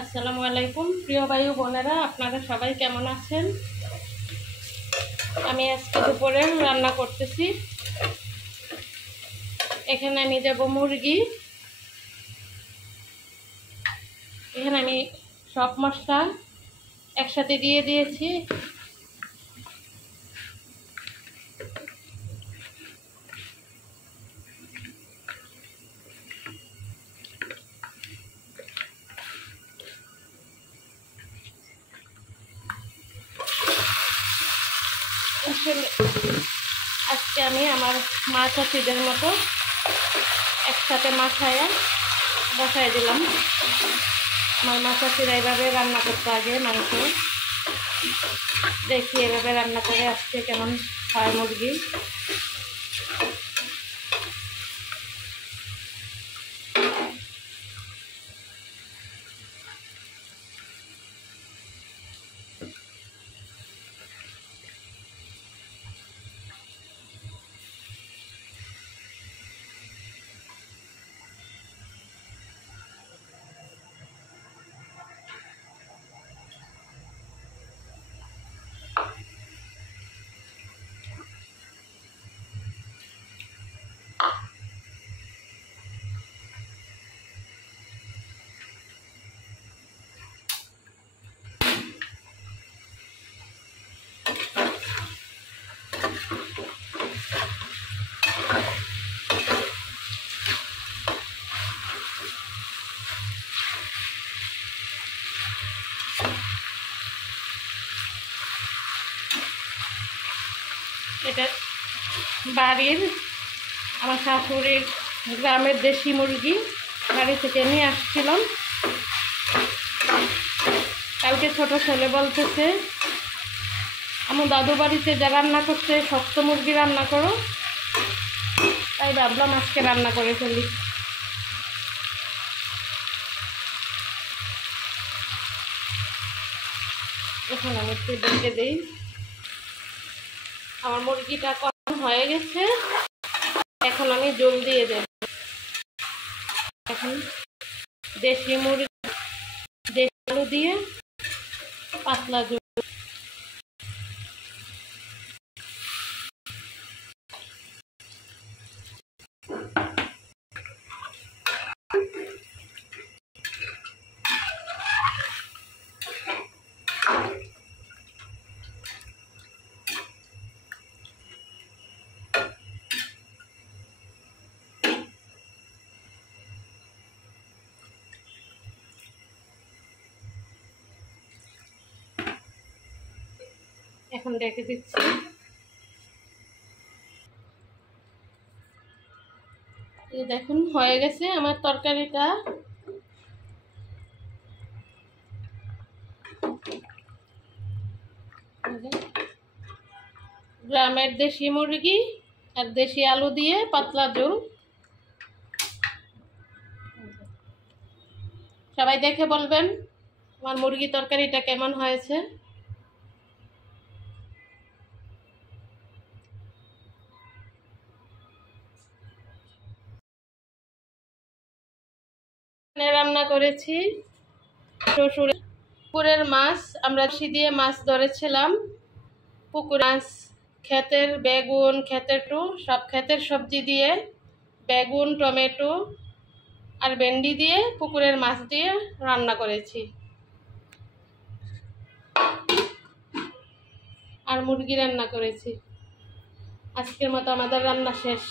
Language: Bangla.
আসসালামু আলাইকুম প্রিয় ভাই ও বোনেরা, আপনারা সবাই কেমন আছেন? আমি আজকে দুপুরে রান্না করতেছি। এখানে আমি দেব মুরগি। এখানে আমি সব মশলা একসাথে দিয়ে দিয়েছি। আজকে আমি আমার মা চাচিদের মতো একসাথে মাখায়া বসাই দিলাম। আমার মা চাচিরা এইভাবে রান্না করতে আগে মাংস, দেখি এভাবে রান্না করে আজকে কেমন হয় মুরগি। এটা বাড়ির আমার শাশুড়ির গ্রামের দেশি মুরগি বাড়ি থেকে নিয়ে আসছিলাম। কালকে ছোট ছেলে বলতেছে, আমার দাদু বাড়িতে যা রান্না করছে শক্ত মুরগি রান্না করো, তাই ভাবলাম আজকে রান্না করে ফেলি। এখন আমি একটু ঢেকে দিই। আমার মুরগিটা কম হয়ে গেছে, এখন আমি জল দিয়ে দেব। এখন দেশি মুরগি, দেশি আলু দিয়ে পাতলা জল। এখন ডেকে দিচ্ছি। এই দেখুন হয়ে গেছে আমার তরকারিটা। গ্রামের দেশি মুরগি আর দেশি আলু দিয়ে পাতলা ঝোল। সবাই দেখে বলবেন আমার মুরগি তরকারিটা কেমন হয়েছে। রান্না করেছি শ্বশুরের পুকুরের মাছ। আমরা দিয়ে মাছ ধরেছিলাম। পুকুর মাছ, ক্ষেতের বেগুন, ক্ষেতের সব ক্ষেতের সবজি দিয়ে, বেগুন, টমেটো আর ভেন্ডি দিয়ে পুকুরের মাছ দিয়ে রান্না করেছি। আর মুরগি রান্না করেছি। আজকের মতো আমাদের রান্না শেষ।